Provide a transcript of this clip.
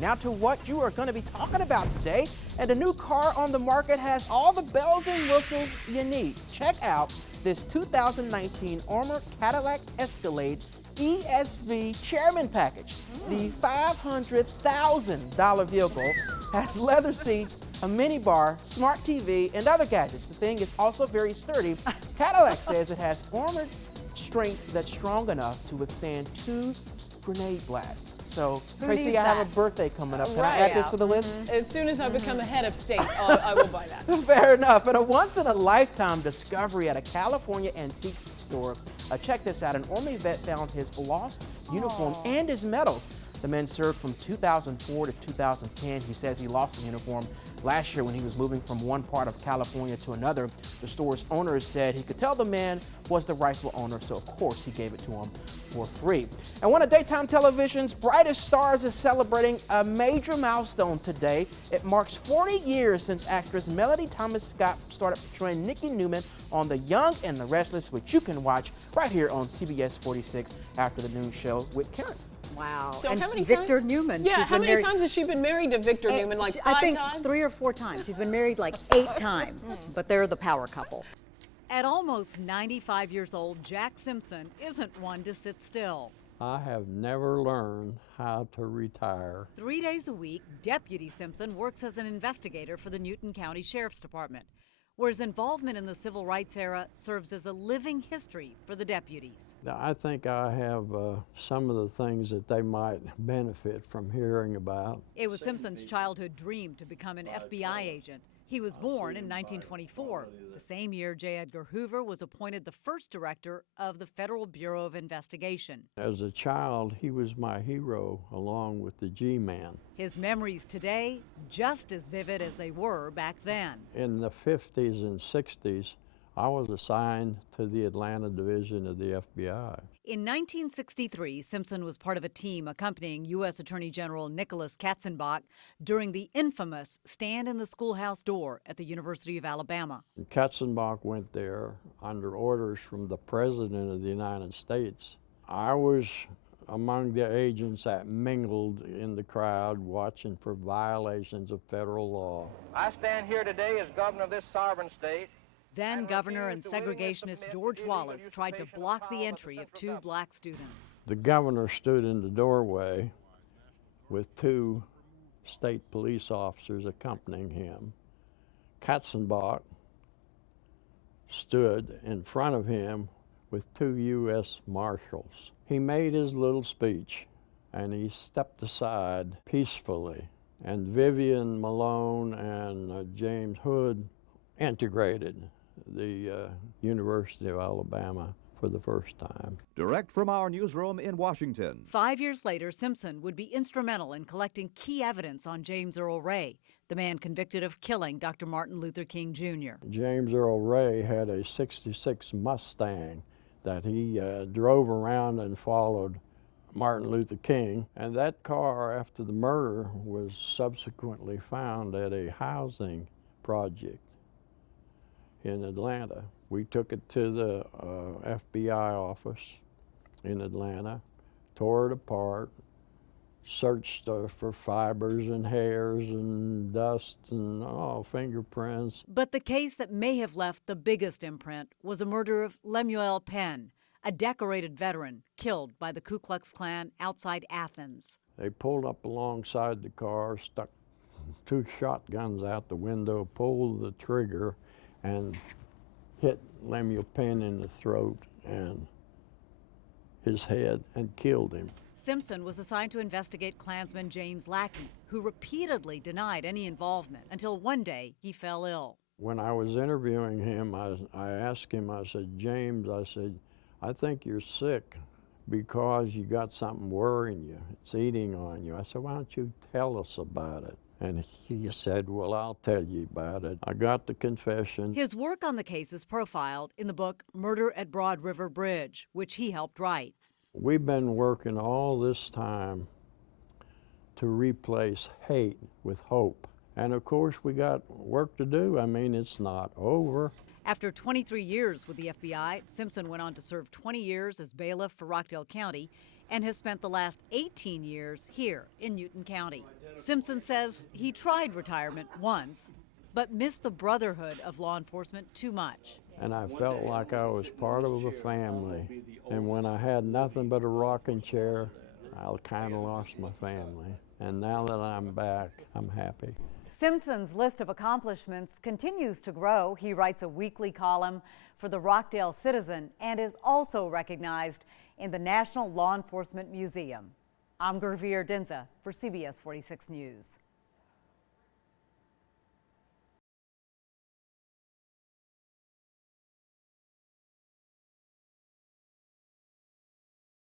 Now to what you are going to be talking about today. And a new car on the market has all the bells and whistles you need. Check out this 2019 Armored Cadillac Escalade ESV Chairman Package. The $500,000 vehicle has leather seats, a mini bar, smart TV, and other gadgets. The thing is also very sturdy. Cadillac says it has armored strength that's strong enough to withstand 2 grenade blasts. So, Tracy, I have a birthday coming up. Can I add this to the list? As soon as I become a head of state, I will buy that. Fair enough. And a once-in-a-lifetime discovery at a California antique store. Check this out. An Army vet found his lost uniform and his medals. The man served from 2004 to 2010. He says he lost the uniform last year when he was moving from one part of California to another. The store's owner said he could tell the man was the rightful owner, so of course he gave it to him for free. And one of daytime television's brightest stars is celebrating a major milestone today. It marks 40 years since actress Melody Thomas Scott started portraying Nikki Newman on The Young and the Restless, which you can watch right here on CBS 46 after the noon show with Karen. Wow. So and how many Victor times? Newman. Yeah, how many times has she been married to Victor Newman? Like 5 I think times? 3 or 4 times. She's been married like 8 times, but they're the power couple. At almost 95 years old, Jack Simpson isn't one to sit still. I have never learned how to retire. 3 days a week, Deputy Simpson works as an investigator for the Newton County Sheriff's Department, where his involvement in the civil rights era serves as a living history for the deputies. I think I have some of the things that they might benefit from hearing about. It was Simpson's childhood dream to become an FBI agent. He was born in 1924, the same year J. Edgar Hoover was appointed the first director of the Federal Bureau of Investigation. As a child, he was my hero along with the G-Man. His memories today just as vivid as they were back then. In the 50s and 60s, I was assigned to the Atlanta Division of the FBI. In 1963, Simpson was part of a team accompanying U.S. Attorney General Nicholas Katzenbach during the infamous stand in the schoolhouse door at the University of Alabama. Katzenbach went there under orders from the President of the United States. I was among the agents that mingled in the crowd watching for violations of federal law. I stand here today as governor of this sovereign state. Then Governor and segregationist George Wallace tried to block the entry of 2 black students. The governor stood in the doorway with 2 state police officers accompanying him. Katzenbach stood in front of him with 2 U.S. Marshals. He made his little speech and he stepped aside peacefully, and Vivian Malone and James Hood integrated the University of Alabama for the first time. Direct from our newsroom in Washington. 5 years later, Simpson would be instrumental in collecting key evidence on James Earl Ray, the man convicted of killing Dr. Martin Luther King Jr. James Earl Ray had a '66 Mustang that he drove around and followed Martin Luther King. And that car, after the murder, was subsequently found at a housing project in Atlanta. We took it to the FBI office in Atlanta, tore it apart, searched for fibers and hairs and dust and fingerprints. But the case that may have left the biggest imprint was the murder of Lemuel Penn, a decorated veteran killed by the Ku Klux Klan outside Athens. They pulled up alongside the car, stuck 2 shotguns out the window, pulled the trigger, and hit Lemuel Penn in the throat and his head and killed him. Simpson was assigned to investigate Klansman James Lackey, who repeatedly denied any involvement until one day he fell ill. When I was interviewing him, I asked him, I said, James, I think you're sick because you got something worrying you. It's eating on you. I said, why don't you tell us about it? And he said, well, I'll tell you about it. I got the confession. His work on the case is profiled in the book Murder at Broad River Bridge, which he helped write. We've been working all this time to replace hate with hope. And of course, we got work to do. I mean, it's not over. After 23 years with the FBI, Simpson went on to serve 20 years as bailiff for Rockdale County and has spent the last 18 years here in Newton County. Simpson says he tried retirement once, but missed the brotherhood of law enforcement too much. And I felt like I was part of a family. And when I had nothing but a rocking chair, I kind of lost my family. And now that I'm back, I'm happy. Simpson's list of accomplishments continues to grow. He writes a weekly column for the Rockdale Citizen and is also recognized in the National Law Enforcement Museum. I'm Gurveer Dinza for CBS 46 News.